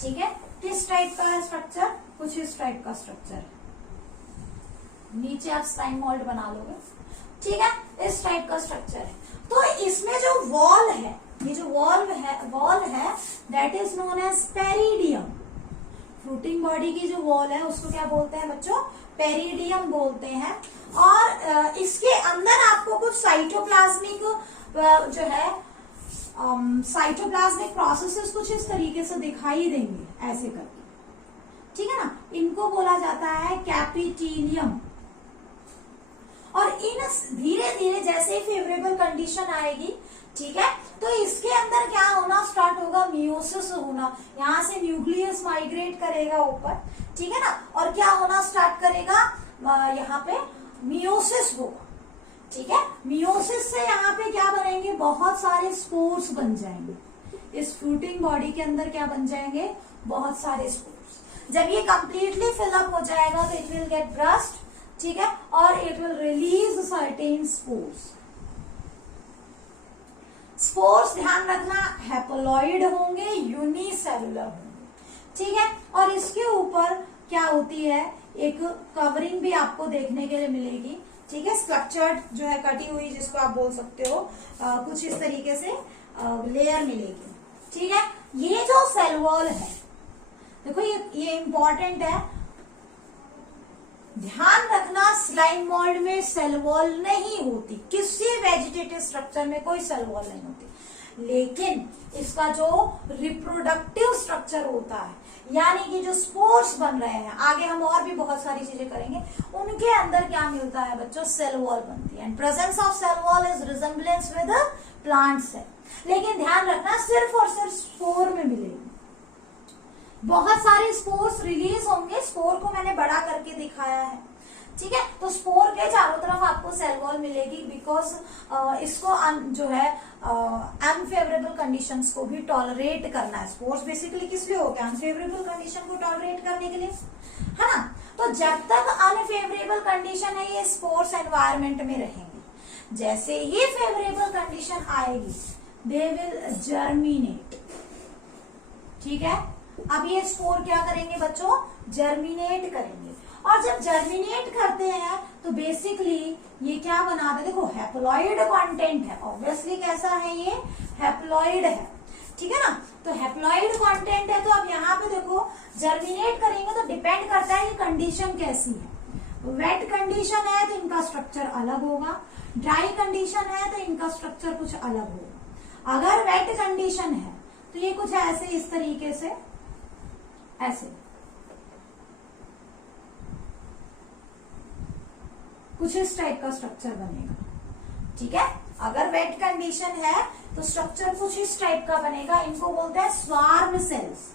ठीक है, किस टाइप का है स्ट्रक्चर, कुछ इस टाइप का स्ट्रक्चर है। नीचे आप स्लाइम मोल्ड बना लोगे, ठीक है, इस टाइप का स्ट्रक्चर है। तो इसमें जो वॉल है, ये जो वॉल है that is known as peridium. Fruiting body की जो वॉल है उसको क्या बोलते हैं बच्चों, पेरिडियम बोलते हैं। और इसके अंदर आपको कुछ साइटोप्लाज्मिक जो है साइटोप्लाज्मिक प्रोसेसेस कुछ इस तरीके से दिखाई देंगे ऐसे करके। ठीक है ना, इनको बोला जाता है कैपिटीलियम। और इन धीरे धीरे जैसे ही फेवरेबल कंडीशन आएगी, ठीक है, तो इसके अंदर क्या होना स्टार्ट होगा, मियोसिस होना। यहाँ से न्यूक्लियस माइग्रेट करेगा ऊपर, ठीक है ना, और क्या होना स्टार्ट करेगा, यहाँ पे मियोसिस होगा। ठीक है, मियोसिस से यहाँ पे क्या बनेंगे, बहुत सारे स्पोर्स बन जाएंगे। इस फ्रूटिंग बॉडी के अंदर क्या बन जाएंगे, बहुत सारे स्पोर्स। जब ये कंप्लीटली फिलअप हो जाएगा तो इट विल गेट ब्रस्ट, ठीक है, और it will release certain spores. Spores ध्यान रखना हैप्लॉइड होंगे, यूनिसेलुलर होंगे। ठीक है, और इसके ऊपर क्या होती है, एक कवरिंग भी आपको देखने के लिए मिलेगी। ठीक है, स्ट्रक्चर्ड जो है कटी हुई, जिसको आप बोल सकते हो कुछ इस तरीके से लेयर मिलेगी। ठीक है, ये जो सेल वॉल है, देखो ये इंपॉर्टेंट है, ध्यान रखना स्लाइम मोल्ड में सेल वॉल नहीं होती, किसी वेजिटेटिव स्ट्रक्चर में कोई सेल वॉल नहीं होती, लेकिन इसका जो रिप्रोडक्टिव स्ट्रक्चर होता है, यानी कि जो स्पोर्स बन रहे हैं, आगे हम और भी बहुत सारी चीजें करेंगे, उनके अंदर क्या मिलता है बच्चों, सेल वॉल बनती है। And presence of cell wall is resemblance with plant cell. लेकिन ध्यान रखना सिर्फ और सिर्फ स्पोर में मिलेगी। बहुत सारे स्पोर्स रिलीज होंगे, स्पोर को मैंने बड़ा करके दिखाया है। ठीक है, तो स्पोर के चारों तरफ आपको सेल वॉल मिलेगी, बिकॉज इसको जो है अनफेवरेबल कंडीशंस को भी टॉलरेट करना है। स्पोर्स बेसिकली किस लिए होते हैं, अनफेवरेबल कंडीशन को टॉलरेट करने के लिए, है ना। तो जब तक अनफेवरेबल कंडीशन है, ये स्पोर्स एनवायरमेंट में रहेंगे। जैसे ही फेवरेबल कंडीशन आएगी, दे विल जर्मिनेट। ठीक है, अब ये स्पोर क्या करेंगे बच्चों, जर्मिनेट करेंगे। और जब जर्मिनेट करते हैं तो बेसिकली ये क्या बनाते हैं, देखो हैप्लॉइड कंटेंट है, ऑब्वियसली कैसा है, ये हैप्लॉइड है। ठीक है ना, तो हैप्लॉइड कंटेंट है। तो अब यहाँ पे देखो जर्मिनेट करेंगे तो डिपेंड करता है कि कंडीशन कैसी है। वेट कंडीशन है तो इनका स्ट्रक्चर अलग होगा, ड्राई कंडीशन है तो इनका स्ट्रक्चर कुछ अलग होगा। अगर वेट कंडीशन है तो ये कुछ ऐसे इस तरीके से, ऐसे कुछ इस टाइप का स्ट्रक्चर बनेगा। ठीक है, अगर वेट कंडीशन है तो स्ट्रक्चर कुछ इस टाइप का बनेगा। इनको बोलते हैं स्वार्म सेल्स।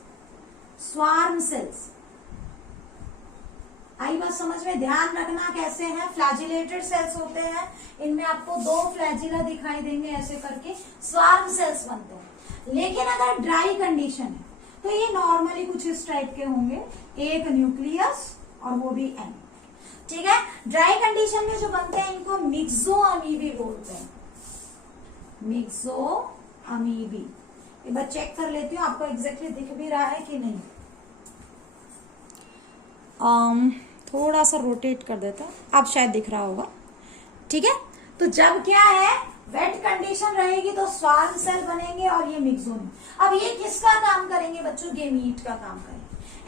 स्वार्म सेल्स आई बात समझ में, ध्यान रखना कैसे हैं। फ्लैजिलेटेड सेल्स होते हैं, इनमें आपको 2 फ्लैजिला दिखाई देंगे, ऐसे करके स्वार्म सेल्स बनते हैं। लेकिन अगर ड्राई कंडीशन है तो ये नॉर्मली कुछ इस टाइप के होंगे, एक न्यूक्लियस और वो भी एन। ठीक है, ड्राई कंडीशन में जो बनते हैं इनको मिक्सो अमीबी बोलते हैं, मिक्सो अमीबी। एक बार चेक कर लेती हूँ आपको एग्जैक्टली दिख भी रहा है कि नहीं। थोड़ा सा रोटेट कर देता हूँ, अब शायद दिख रहा होगा। ठीक है, तो जब क्या है, वेट कंडीशन रहेगी तो स्वार्म सेल बनेंगे और ये मिक्सोन। अब ये किसका काम करेंगे बच्चों, गेमीट का काम करेंगे।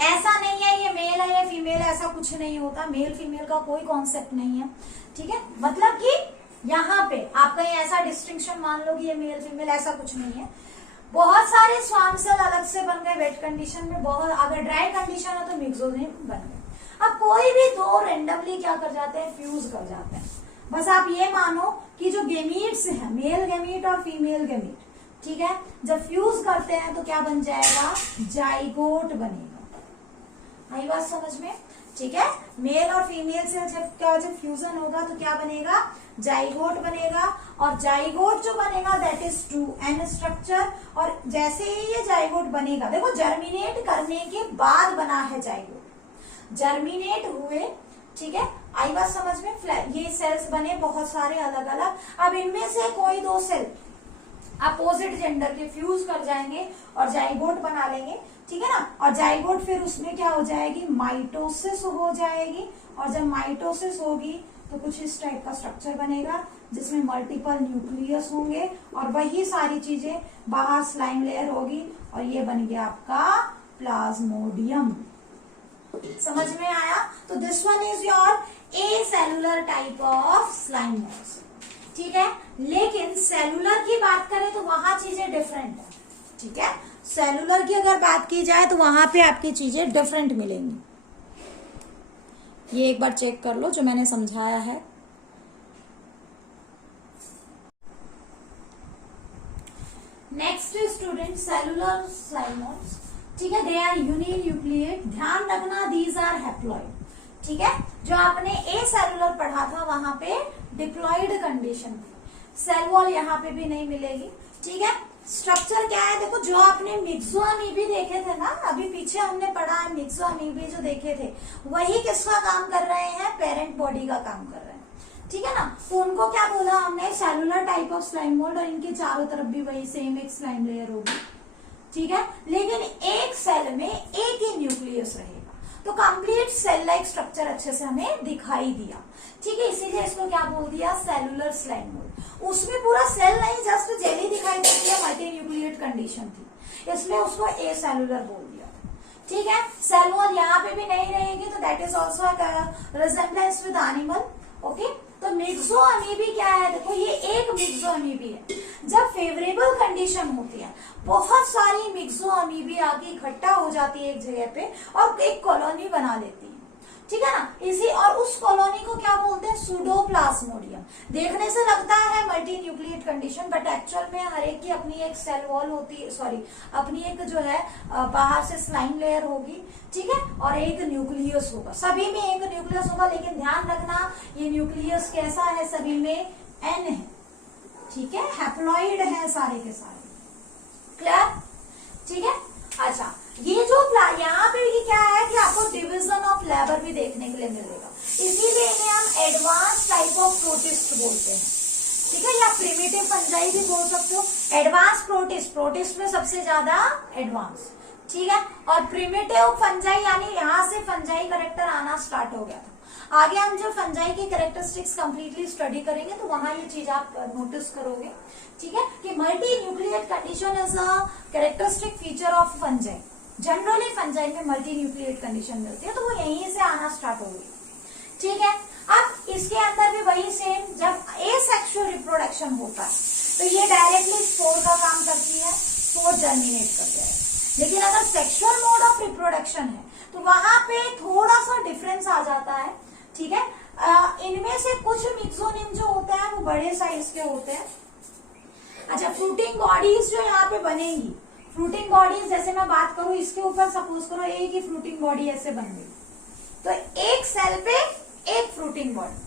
ऐसा नहीं है ये मेल है या फीमेल है, ऐसा कुछ नहीं होता, मेल फीमेल का कोई कॉन्सेप्ट नहीं है। ठीक है, मतलब कि यहाँ पे आप कहीं ऐसा डिस्टिंक्शन मान लो कि ये मेल फीमेल, ऐसा कुछ नहीं है। बहुत सारे स्वार्म सेल अलग से बन गए वेट कंडीशन में, बहुत अगर ड्राई कंडीशन है तो मिक्सोजिम बन गए। अब कोई भी दो रेंडमली क्या कर जाते हैं, फ्यूज कर जाते हैं। बस आप ये मानो कि जो गेमीट्स हैं, मेल गेमीट और फीमेल गेमीट, ठीक है, जब फ्यूज करते हैं तो क्या बन जाएगा, जाइगोट बनेगा। आई बात समझ में, ठीक है। मेल और फीमेल से जब फ्यूजन होगा तो क्या बनेगा, जाइगोट बनेगा। और जाइगोट जो बनेगा दैट इज 2n स्ट्रक्चर। और जैसे ही ये जाइगोट बनेगा, देखो जर्मिनेट करने के बाद बना है जाइगोट, जर्मिनेट हुए, ठीक है। आई बात समझ में, ये सेल्स बने बहुत सारे अलग अलग। अब इनमें से कोई दो सेल अपोजिट जेंडर के फ्यूज कर जाएंगे और जाइगोट बना लेंगे, ठीक है ना। और जाइगोट फिर उसमें क्या हो जाएगी, माइटोसिस हो जाएगी। और जब माइटोसिस होगी तो कुछ इस टाइप का स्ट्रक्चर बनेगा जिसमें मल्टीपल न्यूक्लियस होंगे और वही सारी चीजें बाहर स्लाइम लेयर होगी और ये बन गया आपका प्लाज्मोडियम। समझ में आया। तो this one is your A cellular type of slime layers, ठीक है। लेकिन सेलुलर की बात करें तो वहां चीजें डिफरेंट है, ठीक है। सेलुलर की अगर बात की जाए तो वहां पे आपकी चीजें डिफरेंट मिलेंगी। ये एक बार चेक कर लो जो मैंने समझाया है। नेक्स्ट स्टूडेंट सेलुलर स्लाइमर्स, ठीक है, दे आर यूनिन्यूक्लिएट। ध्यान रखना दीज आर हैप्लॉइड, ठीक है। जो आपने ए सेलुलर पढ़ा था वहां पे डिप्लॉइड कंडीशन थी, सेल वॉल यहाँ पे भी नहीं मिलेगी, ठीक है। स्ट्रक्चर क्या है, देखो जो आपने मिक्सोअमीबी देखे थे ना, अभी पीछे हमने पढ़ा है मिक्सोअमीबी जो देखे थे, वही किसका काम कर रहे हैं, पेरेंट बॉडी का काम कर रहे हैं, ठीक है ना। तो उनको क्या बोला हमने, cellular type of slime mould, और इनके चारों तरफ भी वही सेम एक स्लाइम लेयर होगी, ठीक है। लेकिन एक सेल में एक ही न्यूक्लियस रहेगा, तो कंप्लीट सेल लाइक स्ट्रक्चर अच्छे से हमें दिखाई दिया, ठीक है। इसीलिए इसको क्या बोल दिया, सेलुलर स्लाइम मोल्ड। उसमें पूरा सेल नहीं, जस्ट जेली दिखाई देती है, मल्टी न्यूक्लिएट कंडीशन थी, इसलिए उसको ए सेलुलर बोल दिया, ठीक है। सेल वॉल यहाँ पे भी नहीं रहेगी, तो that is also resemblance with animal, okay. तो मिक्सोअमीबी क्या है, देखो ये एक मिक्सोअमीबी है। जब फेवरेबल कंडीशन होती है, बहुत सारी मिक्सोअमीबी आके इकट्ठा हो जाती है एक जगह पे और एक कॉलोनी बना लेती है, ठीक है ना। इसी और उस कॉलोनी को क्या बोलते हैं, सूडोप्लाज्मोडियम। देखने से लगता है multi nucleate condition, but actual में हर एक की अपनी एक सेल वॉल होती है, सॉरी अपनी एक जो है बाहर से स्लाइम लेयर होगी, ठीक है, और एक न्यूक्लियस होगा, सभी में एक न्यूक्लियस होगा। लेकिन ध्यान रखना ये न्यूक्लियस कैसा है, सभी में एन है, ठीक है, हैप्लॉइड है सारे के सारे, क्लियर, ठीक है। अच्छा, ये जो यहाँ पे भी क्या है कि आपको डिवीजन ऑफ लेबर भी देखने के लिए मिलेगा, इसीलिए इन्हें हम एडवांस टाइप ऑफ प्रोटिस्ट बोलते हैं, ठीक है, या प्रिमिटिव फंजाई भी बोल सकते हो। एडवांस प्रोटिस्ट, प्रोटिस्ट में सबसे ज्यादा एडवांस, ठीक है। और प्रिमिटिव फंजाई यानी यहाँ से फंजाई कैरेक्टर आना स्टार्ट हो गया था। आगे हम जब फंजाई की कैरेक्टरिस्टिक्स कंप्लीटली स्टडी करेंगे तो वहां ये चीज आप नोटिस करोगे, ठीक है, कि multi nucleate condition is a characteristic feature of fungi. Generally fungi में मल्टी न्यूक्लिएट कंडीशन मिलती है, तो वो यहीं से आना स्टार्ट हो गई, ठीक है। अब इसके अंदर भी वही सेम, जब एसेक्सुअल रिप्रोडक्शन होता है तो ये डायरेक्टली स्पोर का काम करती है, स्पोर जर्मिनेट कर जाएगा। लेकिन अगर सेक्सुअल मोड ऑफ रिप्रोडक्शन है तो वहां पे थोड़ा सा डिफरेंस आ जाता है, ठीक है। इनमें से कुछ मिक्सोनिम जो होते हैं वो बड़े साइज के होते हैं। अच्छा, फ्रूटिंग बॉडीज जो यहाँ पे बनेंगी, फ्रूटिंग बॉडीज जैसे मैं बात करूं, इसके ऊपर सपोज करो एक ही फ्रूटिंग बॉडी ऐसे बन गई, तो एक सेल पे एक फ्रूटिंग बॉडी,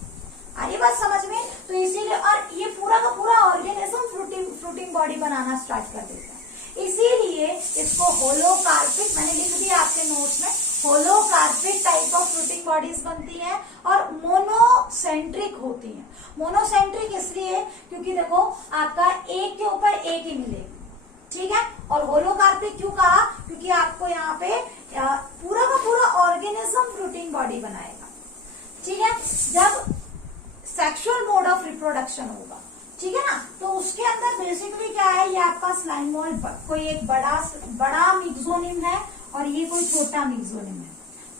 आ रही बात समझ में। तो इसीलिए, और ये पूरा का पूरा ऑर्गेनिज्म फ्रूटिंग बॉडी बनाना स्टार्ट कर देता है, इसीलिए इसको होलोकार्पिक, मैंने लिख दिया आपके नोट्स में, होलोकार्पिक टाइप ऑफ फ्रूटिंग बॉडीज बनती हैं और मोनोसेंट्रिक होती हैं। मोनोसेंट्रिक इसलिए क्योंकि देखो आपका एक के ऊपर एक ही मिलेगी, ठीक है। और होलोकार्पिक क्यों कहा, क्योंकि आपको यहाँ पे पूरा का पूरा ऑर्गेनिज्म फ्रूटिंग बॉडी बनाएगा, ठीक है। जब सेक्सुअल मोड ऑफ रिप्रोडक्शन होगा, ठीक है ना, तो उसके अंदर बेसिकली क्या है, ये आपका स्लाइम मोल्ड कोई एक बड़ा मिक्सोनिम है और ये कोई छोटा मिक्सोनिम है,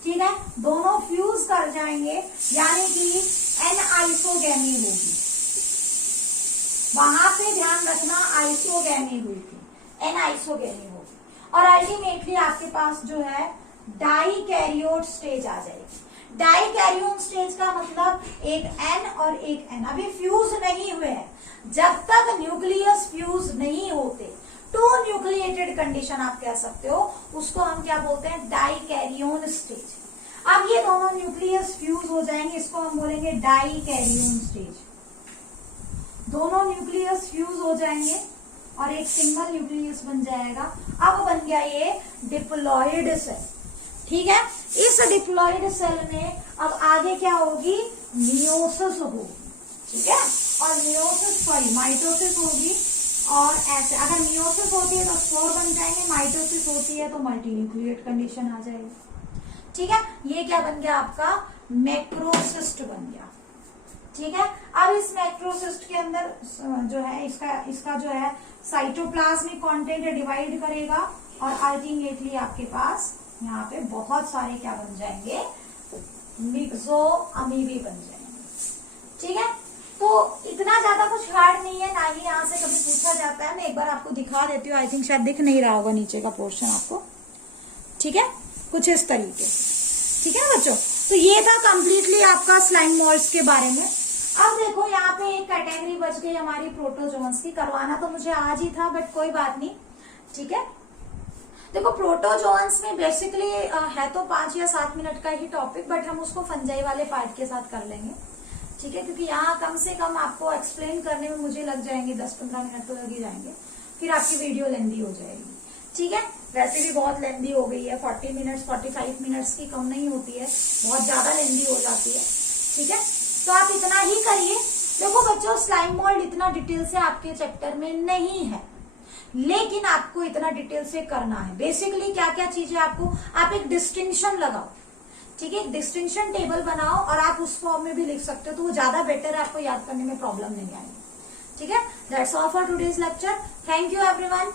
ठीक है। दोनों फ्यूज कर जाएंगे यानी कि एन आइसोगेमी होगी, वहां पे ध्यान रखना आइसोगेमी हुई थी, एन आइसोगेमी होगी, और अल्टीमेटली आपके पास जो है डाई कैरियोट स्टेज आ जाएगी। डाइकैरियोन स्टेज का मतलब एक N और एक N अभी फ्यूज नहीं हुए हैं। जब तक न्यूक्लियस फ्यूज नहीं होते, टू न्यूक्लिएटेड कंडीशन आप कह सकते हो, उसको हम क्या बोलते हैं, डाइकैरियोन स्टेज। अब ये दोनों न्यूक्लियस फ्यूज हो जाएंगे, इसको हम बोलेंगे डाइकैरियोन स्टेज। दोनों न्यूक्लियस फ्यूज हो जाएंगे और एक सिंगल न्यूक्लियस बन जाएगा। अब बन गया ये डिप्लॉइड सेल। ठीक है, इस डिप्लॉइड सेल में अब आगे क्या होगी, मियोसिस होगी। ठीक है, और मियोसिस सॉरी माइटोसिस होगी। और ऐसे अगर मियोसिस होती है तो स्पोर बन जाएंगे, माइटोसिस होती है तो मल्टीन्यूक्लिएट कंडीशन आ जाएगी। ठीक है, ये क्या बन गया आपका, मैक्रोसिस्ट बन गया। ठीक है, अब इस मैक्रोसिस्ट के अंदर जो है इसका जो है साइटोप्लाज्मिक कंटेंट डिवाइड करेगा और अल्टीमेटली आपके पास यहाँ पे बहुत सारे क्या बन जाएंगे, मिक्सो अमीबी बन जाएंगे। ठीक है, तो इतना ज्यादा कुछ हार्ड नहीं है, ना ही यहाँ से कभी पूछा जाता है। मैं एक बार आपको दिखा देती हूँ, आई थिंक शायद दिख नहीं रहा होगा नीचे का पोर्शन आपको। ठीक है, कुछ इस तरीके से। ठीक है बच्चों, तो ये था कंप्लीटली आपका स्लाइम मॉल्स के बारे में। अब देखो यहाँ पे एक कैटेगरी बच गई हमारी प्रोटोजोन्स की। करवाना तो मुझे आज ही था बट कोई बात नहीं। ठीक है, देखो प्रोटोजोन्स में बेसिकली है तो 5 या 7 मिनट का ही टॉपिक, बट हम उसको फंजाई वाले पार्ट के साथ कर लेंगे। ठीक है, क्योंकि यहाँ कम से कम आपको एक्सप्लेन करने में मुझे लग जाएंगे 10-15 मिनट तो लग ही जाएंगे, फिर आपकी वीडियो लेंदी हो जाएगी। ठीक है, वैसे भी बहुत लेंदी हो गई है, 40 मिनट्स 45 मिनट्स की कम नहीं होती है, बहुत ज्यादा लेंदी हो जाती है। ठीक है, तो आप इतना ही करिए। देखो बच्चों, स्लाइम मोल्ड इतना डिटेल से आपके चैप्टर में नहीं है, लेकिन आपको इतना डिटेल से करना है। बेसिकली क्या क्या चीजें आपको, आप एक डिस्टिंक्शन लगाओ। ठीक है, एक डिस्टिंक्शन टेबल बनाओ और आप उस फॉर्म में भी लिख सकते हो, तो वो ज्यादा बेटर है, आपको याद करने में प्रॉब्लम नहीं आएगी। ठीक है, that's all for today's lecture. Thank you everyone.